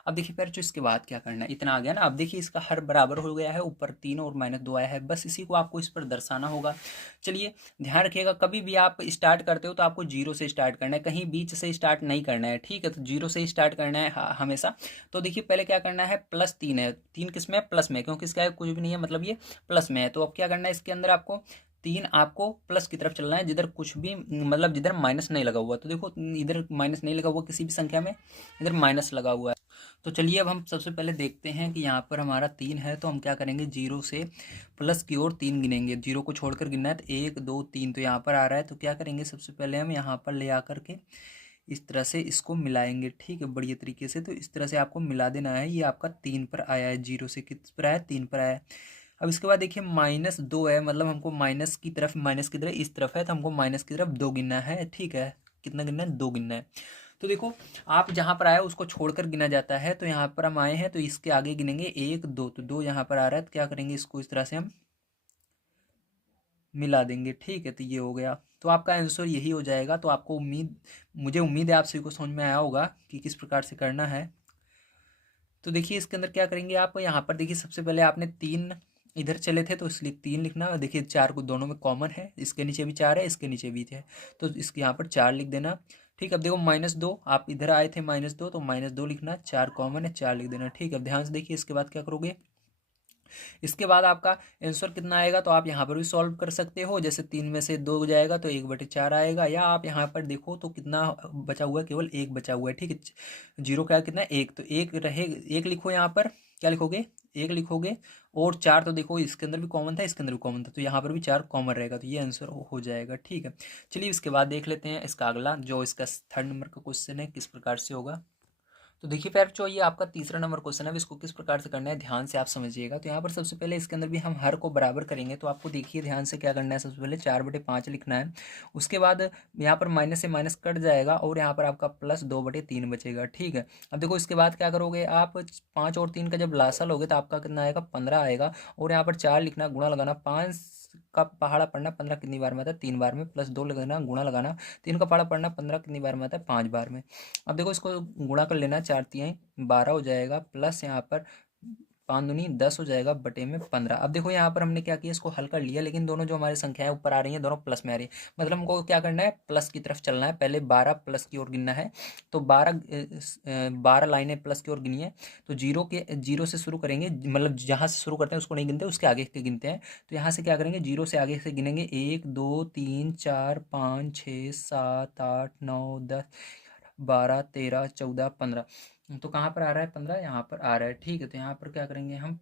अब देखिए फिर जो इसके बाद क्या करना है, इतना आ गया ना। अब देखिए इसका हर बराबर हो गया है, ऊपर 3 और -2 आया है, बस इसी को आपको इस पर दर्शाना होगा। चलिए ध्यान रखिएगा, कभी भी आप स्टार्ट करते हो तो आपको 0 से स्टार्ट करना है, कहीं बीच से स्टार्ट नहीं करना है, ठीक है। तो 0 से स्टार्ट करना है हमेशा। तो देखिए पहले क्या करना है, +3 है, 3 किस में, प्लस में, क्योंकि इसका कुछ भी नहीं है, मतलब ये प्लस में है। तो अब क्या करना है, इसके अंदर आपको 3 आपको प्लस की तरफ चलना है, जिधर कुछ भी मतलब जिधर माइनस नहीं लगा हुआ। तो देखो इधर माइनस नहीं लगा हुआ किसी भी संख्या में, इधर माइनस लगा हुआ है। तो चलिए अब हम सबसे पहले देखते हैं कि यहाँ पर हमारा 3 है, तो हम क्या करेंगे, 0 से प्लस की ओर 3 गिनेंगे, 0 को छोड़कर गिनना है। तो 1 2 3 तो यहाँ पर आ रहा है, तो क्या करेंगे, सबसे पहले हम यहाँ पर ले आकर के इस तरह से इसको मिलाएंगे, ठीक है, बढ़िया तरीके से। तो इस तरह से आपको मिला देना है। ये आपका 3 पर आया है, 0 से किस पर आया, 3 पर आया है। अब इसके बाद देखिए -2 है, मतलब हमको माइनस की तरह इस तरफ है, तो हमको माइनस की तरफ 2 गिनना है, ठीक है। कितना गिनना है, 2 गिनना है। तो देखो आप जहाँ पर आए उसको छोड़कर गिना जाता है, तो यहाँ पर हम आए हैं तो इसके आगे गिनेंगे 1 2, तो 2 यहाँ पर आ रहा है, तो क्या करेंगे, इसको इस तरह से हम मिला देंगे, ठीक है। तो ये हो गया, तो आपका आंसर यही हो जाएगा। तो आपको मुझे उम्मीद है आप सभी को समझ में आया होगा कि किस प्रकार से करना है। तो देखिए इसके अंदर क्या करेंगे आप, यहाँ पर देखिए सबसे पहले आपने 3 इधर चले थे तो इसलिए 3 लिखना। देखिए 4 को दोनों में कॉमन है, इसके नीचे भी 4 है, इसके नीचे भी है, तो इसके यहाँ पर 4 लिख देना। ठीक, अब देखो -2, आप इधर आए थे -2, तो -2 लिखना, 4 कॉमन है, 4 लिख देना। ठीक है, अब ध्यान से देखिए इसके बाद क्या करोगे। इसके बाद आपका आंसर कितना आएगा, तो आप यहाँ पर भी सॉल्व कर सकते हो। जैसे 3 में से 2 जाएगा तो 1/4 आएगा, या आप यहाँ पर देखो तो कितना बचा हुआ है, केवल 1 बचा हुआ है। ठीक है, जीरो का कितना है 1, तो 1 रहे, 1 लिखो यहाँ पर, क्या लिखोगे 1 लिखोगे, और 4 तो देखो इसके अंदर भी कॉमन था, इसके अंदर भी कॉमन था, तो यहाँ पर भी 4 कॉमन रहेगा, तो ये आंसर हो जाएगा। ठीक है, चलिए इसके बाद देख लेते हैं इसका अगला, जो इसका 3rd नंबर का क्वेश्चन है, किस प्रकार से होगा। तो देखिए फिर जो ये आपका तीसरा नंबर क्वेश्चन है, अब इसको किस प्रकार से करना है ध्यान से आप समझिएगा। तो यहाँ पर सबसे पहले इसके अंदर भी हम हर को बराबर करेंगे, तो आपको देखिए ध्यान से क्या करना है। सबसे पहले 4/5 लिखना है, उसके बाद यहाँ पर माइनस से माइनस कट जाएगा और यहाँ पर आपका +2/3 बचेगा। ठीक है, अब देखो इसके बाद क्या करोगे आप, 5 और 3 का जब लासा लोगे तो आपका कितना आएगा, 15 आएगा, और यहाँ पर 4 लिखना, गुणा लगाना, 5 का पहाड़ा पढ़ना 15 कितनी बार में आता है, 3 बार में, +2 लगाना, गुणा लगाना, 3 का पहाड़ा पढ़ना 15 कितनी बार में आता है, 5 बार में। अब देखो इसको गुणा कर लेना, 4 तिहाई 12 हो जाएगा, प्लस यहाँ पर 5 दूनी 10 हो जाएगा, बटे में 15। अब देखो यहाँ पर हमने क्या किया, इसको हल कर लिया, लेकिन दोनों जो हमारी संख्याएं ऊपर आ रही हैं दोनों प्लस में आ रही है, मतलब हमको क्या करना है, प्लस की तरफ चलना है। पहले 12 प्लस की ओर गिनना है, तो 12 लाइनें प्लस की ओर गिनी है, तो जीरो से शुरू करेंगे, मतलब जहाँ से शुरू करते हैं उसको नहीं गिनते, उसके आगे के गिनते हैं। तो यहाँ से क्या करेंगे, जीरो से आगे से गिनेंगे, 1 2 3 4 5 6 7 8 9 10 12 13 14 15। तो कहाँ पर आ रहा है 15, यहाँ पर आ रहा है। ठीक है, तो यहाँ पर क्या करेंगे हम,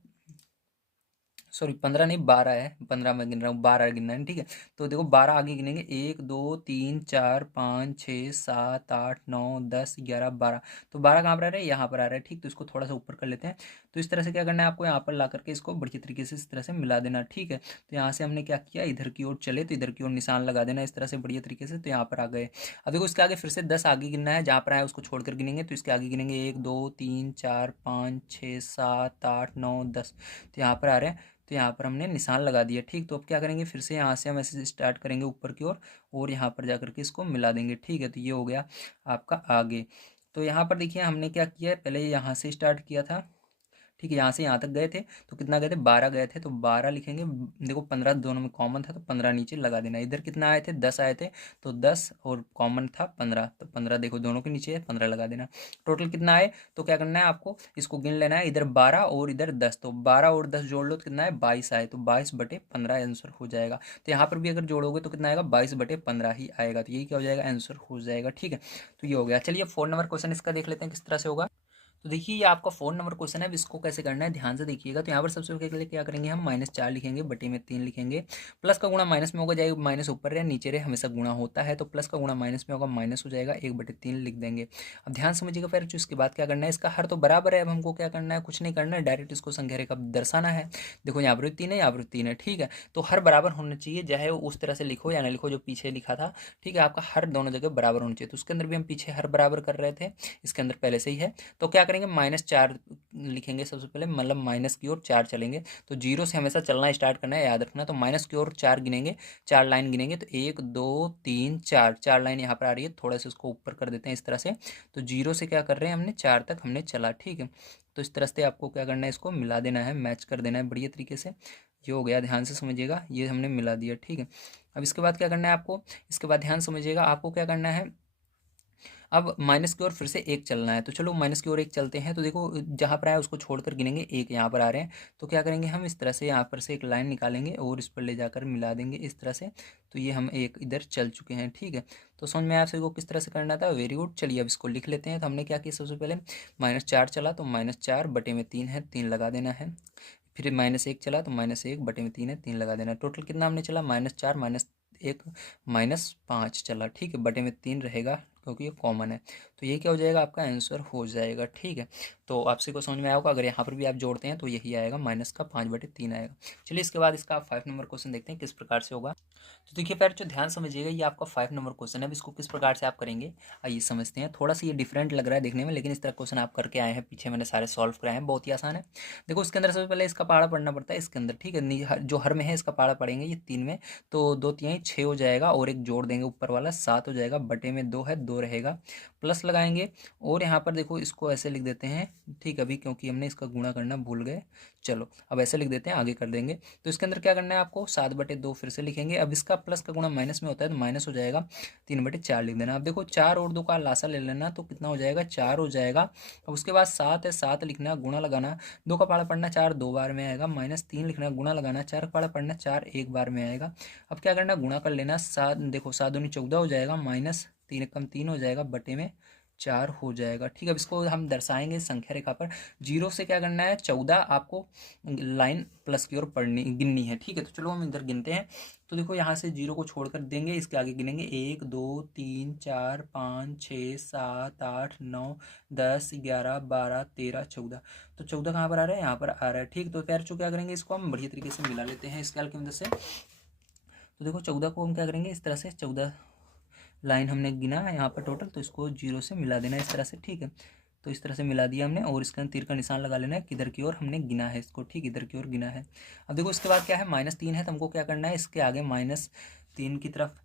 सॉरी 15 नहीं 12 है, 15 मैं गिन रहा हूँ, 12 गिनना है। ठीक है, तो देखो 12 आगे गिनेंगे, 1 2 3 4 5 6 7 8 9 10 11 12। तो 12 कहाँ पर आ रहा है, यहाँ पर आ रहा है। ठीक, तो इसको थोड़ा सा ऊपर कर लेते हैं। तो इस तरह से क्या करना है आपको, यहाँ पर ला करके इसको बढ़िया तरीके से इस तरह से मिला देना। ठीक है, तो यहाँ से हमने क्या किया, इधर की ओर चले तो इधर की ओर निशान लगा देना इस तरह से बढ़िया तरीके से, तो यहाँ पर आ गए। अब देखो इसके आगे फिर से 10 आगे गिनना है, जहाँ पर आए उसको छोड़कर गिनेंगे, तो इसके आगे गिनेंगे 1 2 3 4 5 6 7 8 9 10। तो यहाँ पर आ रहे हैं, तो यहाँ पर हमने निशान लगा दिया। ठीक, तो अब क्या करेंगे, फिर से यहाँ से हम ऐसे स्टार्ट करेंगे ऊपर की ओर, और यहाँ पर जा करके इसको मिला देंगे। ठीक है, तो ये हो गया आपका आगे। तो यहाँ पर देखिए हमने क्या किया है, पहले यहाँ से स्टार्ट किया था। ठीक है, यहाँ से यहाँ तक गए थे, तो कितना गए थे, 12 गए थे, तो 12 लिखेंगे। देखो 15 दोनों में कॉमन था, तो 15 नीचे लगा देना। इधर कितना आए थे, 10 आए थे, तो 10 और कॉमन था 15, तो 15 देखो दोनों के नीचे है, 15 लगा देना। टोटल कितना आए, तो क्या करना है आपको, इसको गिन लेना है, इधर 12 और इधर 10, तो 12 और 10 जोड़ लो तो कितना है, 22 आए, तो 22/15 आंसर हो जाएगा। तो यहाँ पर भी अगर जोड़ोगे तो कितना आएगा, 22/15 ही आएगा, तो यही क्या हो जाएगा, आंसर हो जाएगा। ठीक है, तो ये हो गया। चलिए 4 नंबर क्वेश्चन इसका देख लेते हैं किस तरह से होगा। तो देखिए ये आपका 4 नंबर क्वेश्चन है, अब इसको कैसे करना है ध्यान से देखिएगा। तो यहाँ पर सबसे पहले क्या करेंगे, हम -4 लिखेंगे, बटे में 3 लिखेंगे, प्लस का गुणा माइनस में होगा, जाएगा माइनस ऊपर रहे नीचे रहे हमेशा गुणा होता है, तो प्लस का गुणा माइनस में होगा, माइनस हो जाएगा, 1/3 लिख देंगे। अब ध्यान समझिएगा फिर जो इसके बाद क्या करना है, इसका हर तो बराबर है, अब हमको क्या करना है, कुछ नहीं करना है, डायरेक्ट इसको संख्या रेखा दर्शाना है। देखो यहाँ पर 3 है, यहाँ पर 3 है। ठीक है, तो हर बराबर होना चाहिए, चाहे उस तरह से लिखो या ना लिखो जो पीछे लिखा था। ठीक है, आपका हर दोनों जगह बराबर होना चाहिए, तो उसके अंदर भी हम पीछे हर बराबर कर रहे थे, इसके अंदर पहले से ही है। तो क्या करेंगे, -4 लिखेंगे सबसे पहले, मतलब माइनस की ओर 4 चलेंगे, तो जीरो से हमेशा चलना स्टार्ट करना है, याद रखना। तो माइनस की ओर 4 गिनेंगे, 4 लाइन गिनेंगे, तो 1 2 3 4, 4 लाइन यहाँ पर आ रही है, थोड़ा सा उसको ऊपर कर देते हैं इस तरह से। तो जीरो से क्या कर रहे हैं हमने, 4 तक हमने चला। ठीक है, तो इस तरह से आपको क्या करना है, इसको मिला देना है, मैच कर देना है बढ़िया तरीके से। ये हो गया, ध्यान से समझिएगा, ये हमने मिला दिया। ठीक है, अब इसके बाद क्या करना है आपको, इसके बाद ध्यान समझिएगा, आपको क्या करना है, अब माइनस की ओर फिर से 1 चलना है, तो चलो माइनस की ओर 1 चलते हैं। तो देखो जहाँ पर आया उसको छोड़कर गिनेंगे, 1 यहाँ पर आ रहे हैं, तो क्या करेंगे हम, इस तरह से यहाँ पर से एक लाइन निकालेंगे और इस पर ले जाकर मिला देंगे इस तरह से। तो ये हम एक इधर चल चुके हैं। ठीक है, तो समझ में आया आप सभी को किस तरह से करना था, वेरी गुड। चलिए अब इसको लिख लेते हैं। तो हमने क्या किया, सबसे पहले -4 चला, तो -4 बटे में 3 है, 3 लगा देना है। फिर -1 चला, तो -1 बटे में 3 है, 3 लगा देना। टोटल कितना हमने चला, -4 -1 -5 चला। ठीक है, बटे में 3 रहेगा क्योंकि ये कॉमन है, तो ये क्या हो जाएगा, आपका आंसर हो जाएगा। ठीक है, तो आपसे को समझ में आया होगा, अगर यहाँ पर भी आप जोड़ते हैं तो यही आएगा, माइनस का 5/3 आएगा। चलिए इसके बाद इसका आप 5 नंबर क्वेश्चन देखते हैं किस प्रकार से होगा। तो देखिए फिर जो ध्यान समझिएगा, ये आपका 5 नंबर क्वेश्चन है, अब इसको किस प्रकार से आप करेंगे आइए समझते हैं। थोड़ा सा ये डिफरेंट लग रहा है देखने में, लेकिन इस तरह क्वेश्चन आप करके आए हैं, पीछे मैंने सारे सॉल्व कराए हैं, बहुत ही आसान है। देखो इसके अंदर सबसे पहले इसका पहाड़ा पढ़ना पड़ता है इसके अंदर। ठीक है, जो हर में है इसका पहाड़ा पढ़ेंगे, ये 3 में, तो 2 3 6 हो जाएगा, और एक जोड़ देंगे ऊपर वाला 7 हो जाएगा, बटे में 2 है, 2 2 रहेगा, प्लस लगाएंगे और यहाँ पर देखो इसको ऐसे लिख देते हैं, ठीक, अभी क्योंकि हमने इसका गुणा करना भूल गए, चलो अब ऐसे लिख देते हैं, आगे कर देंगे। तो इसके अंदर क्या करना है आपको, 7/2 फिर से लिखेंगे। अब इसका प्लस का गुणा माइनस में होता है तो माइनस हो जाएगा, 3/4 लिख देना। अब देखो 4 और 2 का लासा ले लेना, तो कितना हो जाएगा, 4 हो जाएगा। अब उसके बाद 7 है, 7 लिखना, गुणा लगाना, 2 का पाड़ा पढ़ना 4 2 बार में आएगा, -3 लिखना, गुणा लगाना, 4 का पाड़ा पढ़ना 4 1 बार में आएगा। अब क्या करना, गुणा कर लेना, 7 देखो 7 दूनी 14 हो जाएगा, -3 कम 3 हो जाएगा, बटे में 4 हो जाएगा, ठीक है। अब इसको हम दर्शाएंगे संख्या रेखा पर, 0 से क्या करना है, 14 आपको लाइन प्लस की ओर पढ़नी गिननी है, ठीक है। तो चलो हम इधर गिनते हैं। तो देखो यहाँ से 0 को छोड़कर देंगे, इसके आगे गिनेंगे 1 2 3 4 5 6 7 8 9 10 11 12 13 14। तो 14 कहाँ पर आ रहा है, यहाँ पर आ रहा है, ठीक। तो फिर क्या करेंगे, इसको हम बढ़िया तरीके से मिला लेते हैं स्केल की मदद से। तो देखो 14 को हम क्या करेंगे, इस तरह से 14 लाइन हमने गिना है यहाँ पर टोटल, तो इसको 0 से मिला देना है इस तरह से, ठीक है। तो इस तरह से मिला दिया हमने, और इसके अंदर तीर का निशान लगा लेना है, किधर की ओर हमने गिना है इसको, ठीक, इधर की ओर गिना है। अब देखो इसके बाद क्या है, -3 है, तो हमको क्या करना है, इसके आगे -3 की तरफ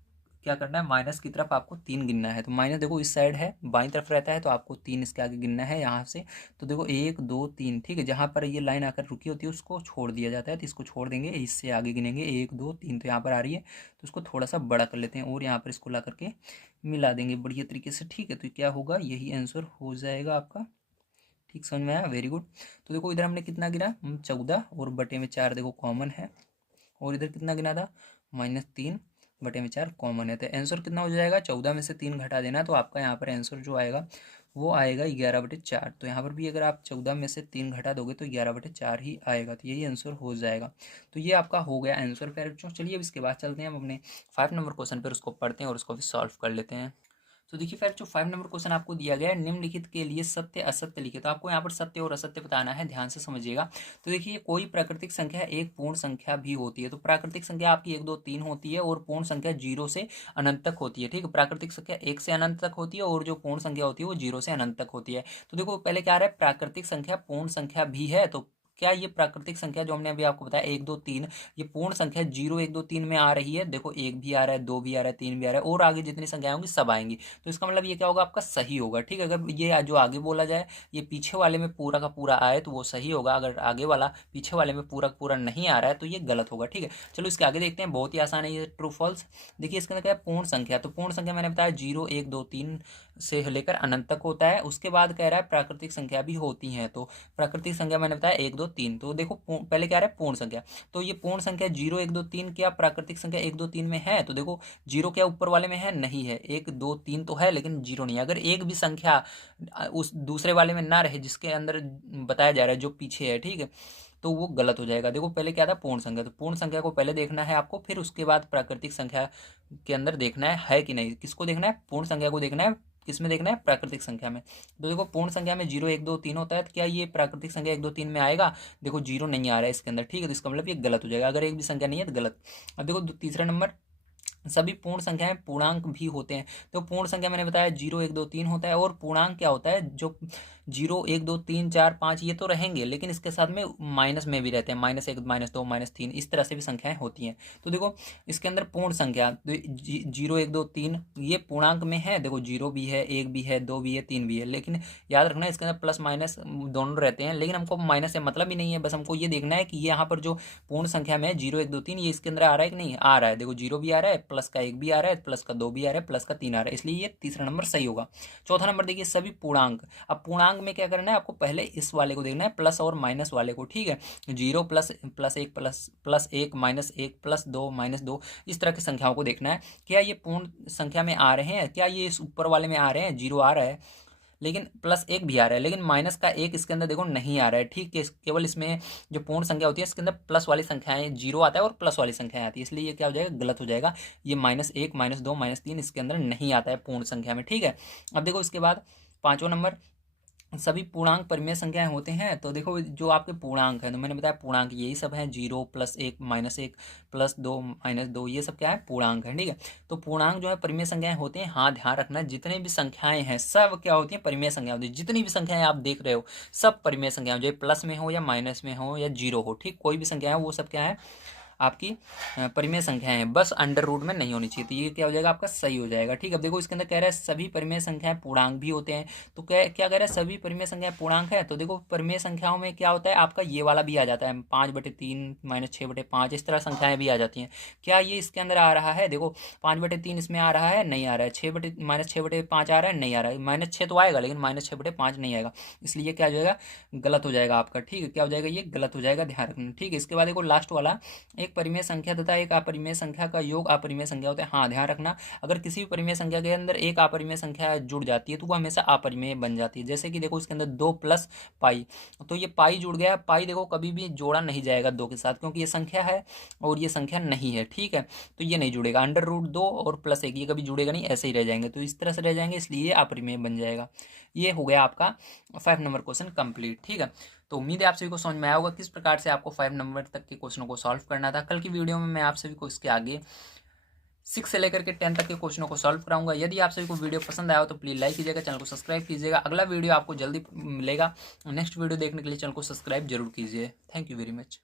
क्या करना है, माइनस की तरफ आपको 3 गिनना है। तो माइनस देखो इस साइड है, बाईं तरफ रहता है, तो आपको 3 इसके आगे गिनना है यहाँ से। तो देखो 1 2 3, ठीक है, जहाँ पर ये लाइन आकर रुकी होती है उसको छोड़ दिया जाता है, तो इसको छोड़ देंगे, इससे आगे गिनेंगे 1 2 3। तो यहाँ पर आ रही है, तो इसको थोड़ा सा बड़ा कर लेते हैं और यहाँ पर इसको ला करके मिला देंगे बढ़िया तरीके से, ठीक है। तो क्या होगा, यही आंसर हो जाएगा आपका, ठीक, समझ में आया, वेरी गुड। तो देखो इधर हमने कितना गिना, 14 और बटे में 4 देखो कॉमन है, और इधर कितना गिना था, -3 बटे में 4 कॉमन है। तो आंसर कितना हो जाएगा, 14 में से 3 घटा देना, तो आपका यहाँ पर आंसर जो आएगा वो आएगा 11/4। तो यहाँ पर भी अगर आप 14 में से 3 घटा दोगे तो 11/4 ही आएगा, तो यही आंसर हो जाएगा। तो ये आपका हो गया आंसर। फिर चलिए अब इसके बाद चलते हैं हम अपने 5 नंबर क्वेश्चन पर, उसको पढ़ते हैं और उसको भी सॉल्व कर लेते हैं। तो देखिए फिर जो 5 नंबर क्वेश्चन आपको दिया गया है, निम्नलिखित के लिए सत्य असत्य लिखे। तो आपको यहाँ पर सत्य और असत्य बताना है, ध्यान से समझिएगा। तो देखिए कोई प्राकृतिक संख्या एक पूर्ण संख्या भी होती है। तो प्राकृतिक संख्या आपकी 1 2 3 होती है, और पूर्ण संख्या 0 से अनंत तक होती है, ठीक है। प्राकृतिक संख्या 1 से अनंत तक होती है, और जो पूर्ण संख्या होती है वो 0 से अनंत तक होती है। तो देखो पहले क्या आ रहा है, प्राकृतिक संख्या पूर्ण संख्या भी है। तो क्या ये प्राकृतिक संख्या जो हमने अभी आपको बताया 1 2 3, ये पूर्ण संख्या 0 1 2 3 में आ रही है। देखो 1 भी आ रहा है, 2 भी आ रहा है, 3 भी आ रहा है, और आगे जितनी संख्याएं होंगी सब आएंगी। तो इसका मतलब ये क्या होगा, आपका सही होगा, ठीक है। अगर ये जो आगे बोला जाए ये पीछे वाले में पूरा का पूरा आए तो वो सही होगा, अगर आगे वाला पीछे वाले में पूरा का पूरा नहीं आ रहा है तो ये गलत होगा, ठीक है। चलो इसके आगे देखते हैं, बहुत ही आसान है ये, ट्रू फॉल्स। देखिए इसके अंदर क्या है, पूर्ण संख्या। तो पूर्ण संख्या मैंने बताया 0 1 2 3 से लेकर अनंत तक होता है। उसके बाद कह रहा है प्राकृतिक संख्या भी होती हैं। तो प्राकृतिक संख्या मैंने बताया 1 2 3। तो देखो पहले क्या रहा है, पूर्ण संख्या। तो ये पूर्ण संख्या 0 1 2 3 क्या प्राकृतिक संख्या 1 2 3 में है? तो देखो 0 क्या ऊपर वाले में है? नहीं है। 1 2 3 तो है लेकिन 0 नहीं है। अगर एक भी संख्या उस दूसरे वाले में ना रहे जिसके अंदर बताया जा रहा है जो पीछे है, ठीक है, तो वो गलत हो जाएगा। देखो पहले क्या था, पूर्ण संख्या। तो पूर्ण संख्या को पहले देखना है आपको, फिर उसके बाद प्राकृतिक संख्या के अंदर देखना है कि नहीं। किसको देखना है? पूर्ण संख्या को देखना है। किस में देखना है? प्राकृतिक संख्या में। तो देखो पूर्ण संख्या में 0 1 2 3 होता है, तो क्या ये प्राकृतिक संख्या 1 2 3 में आएगा? देखो 0 नहीं आ रहा है इसके अंदर, ठीक है, तो इसका मतलब ये गलत हो जाएगा। अगर एक भी संख्या नहीं है तो गलत। अब देखो तीसरा नंबर, सभी पूर्ण संख्याएं पूर्णांक भी होते हैं। तो पूर्ण संख्या मैंने बताया 0 1 2 3 होता है, और पूर्णांक क्या होता है, जो 0 1 2 3 4 5 ये तो रहेंगे, लेकिन इसके साथ में माइनस में भी रहते हैं, -1 -2 -3 इस तरह से भी संख्याएं होती हैं। तो देखो इसके अंदर पूर्ण संख्या 0 1 2 3 ये पूर्णांक में है। देखो 0 भी है, 1 भी है, 2 भी है, 3 भी है, लेकिन याद रखना इसके अंदर प्लस माइनस दोनों रहते हैं। लेकिन हमको माइनस से मतलब ही नहीं है, बस हमको ये देखना है कि ये यहाँ पर जो पूर्ण संख्या में 0 1 2 3 ये इसके अंदर आ रहा है कि नहीं आ रहा है। देखो 0 भी आ रहा है, प्लस का 1 भी आ रहा है, प्लस का 2 भी आ रहा है, प्लस का 3 आ रहा है, इसलिए ये तीसरा नंबर सही होगा। चौथा नंबर देखिए, सभी पूर्णांक। अब पूर्णांक में क्या करना है आपको, पहले इस वाले को देखना है, प्लस और माइनस वाले को, ठीक है। 0 प्लस 1 प्लस 1 -1 प्लस 2 -2 इस तरह की संख्याओं को देखना है। क्या ये पूर्ण संख्या में आ रहे हैं? क्या ये इस ऊपर वाले में आ रहे हैं? 0 आ रहा है, लेकिन प्लस 1 भी आ रहा है, लेकिन माइनस का 1 इसके अंदर देखो नहीं आ रहा है, ठीक है। केवल इसमें जो पूर्ण संख्या होती है इसके अंदर प्लस वाली संख्याएं 0 आता है और प्लस वाली संख्याएं आती है, इसलिए ये क्या हो जाएगा, गलत हो जाएगा। ये -1 -2 -3 इसके अंदर नहीं आता है पूर्ण संख्या में, ठीक है। अब देखो इसके बाद पांचवा नंबर, सभी पूर्णांक परिमेय संख्याएं होते हैं। तो देखो जो आपके पूर्णांक है, तो मैंने बताया पूर्णांक यही सब है, 0 प्लस 1 -1 प्लस 2 -2 ये सब क्या है, पूर्णांक है, ठीक है। तो पूर्णांक जो है परिमेय संख्याएं होते हैं। हाँ ध्यान रखना, जितने भी संख्याएं हैं सब क्या होती हैं, परिमेय संख्या होती है। जितनी भी संख्याएं आप देख रहे हो सब परिमेय संख्या, जो प्लस में हो या माइनस में हो या 0 हो, ठीक, कोई भी संख्या है वो सब क्या है, आपकी परिमेय संख्याएं हैं, बस अंडर रूट में नहीं होनी चाहिए। तो ये क्या हो जाएगा आपका सही हो जाएगा। ठीक है, अब देखो इसके अंदर कह रहा है सभी परिमेय संख्याएं पूर्णांक भी होते हैं। तो क्या क्या कह रहा है, सभी परिमेय संख्याएं पूर्णांक है। तो देखो परिमेय संख्याओं में क्या होता है आपका ये वाला भी आ जाता है, 5/3 -6/5 इस तरह संख्याएं भी आ जाती हैं। क्या ये इसके अंदर आ रहा है, देखो 5/3 इसमें आ रहा है, नहीं आ रहा है। -6/5 आ रहा है, नहीं आ रहा है। -6 तो आएगा लेकिन -6/5 नहीं आएगा, इसलिए क्या हो जाएगा गलत हो जाएगा आपका। ठीक है, क्या हो जाएगा ये गलत हो जाएगा, ध्यान रखना। ठीक है, इसके बाद देखो लास्ट वाला, एक परिमेय संख्या तथा एक अपरिमेय संख्या का योग अपरिमेय संख्या होता है। हाँ ध्यान रखना, अगर किसी भी परिमेय संख्या के अंदर एक अपरिमेय संख्या जुड़ जाती है तो वो हमेशा अपरिमेय बन जाती है। जैसे कि देखो इसके अंदर 2 + पाई, तो ये पाई जुड़ गया। पाई देखो कभी भी जोड़ा नहीं जाएगा 2 के साथ, क्योंकि ये संख्या है और ये संख्या नहीं है। ठीक है, तो ये नहीं जुड़ेगा। √2 और +1 ये कभी जुड़ेगा नहीं, ऐसे ही रह जाएंगे। तो इस तरह से रह जाएंगे, इसलिए ये अपरिमेय बन जाएगा। ये हो गया आपका 5 नंबर क्वेश्चन कंप्लीट। ठीक है, तो उम्मीद है आप सभी को समझ में आया होगा किस प्रकार से आपको 5 नंबर तक के क्वेश्चनों को सॉल्व करना था। कल की वीडियो में मैं आप सभी को इसके आगे 6 से लेकर के 10 तक के क्वेश्चनों को सॉल्व कराऊंगा। यदि आप सभी को वीडियो पसंद आया हो तो प्लीज़ लाइक कीजिएगा, चैनल को सब्सक्राइब कीजिएगा। अगला वीडियो आपको जल्दी मिलेगा। नेक्स्ट वीडियो देखने के लिए चैनल को सब्सक्राइब जरूर कीजिए। Thank you very much.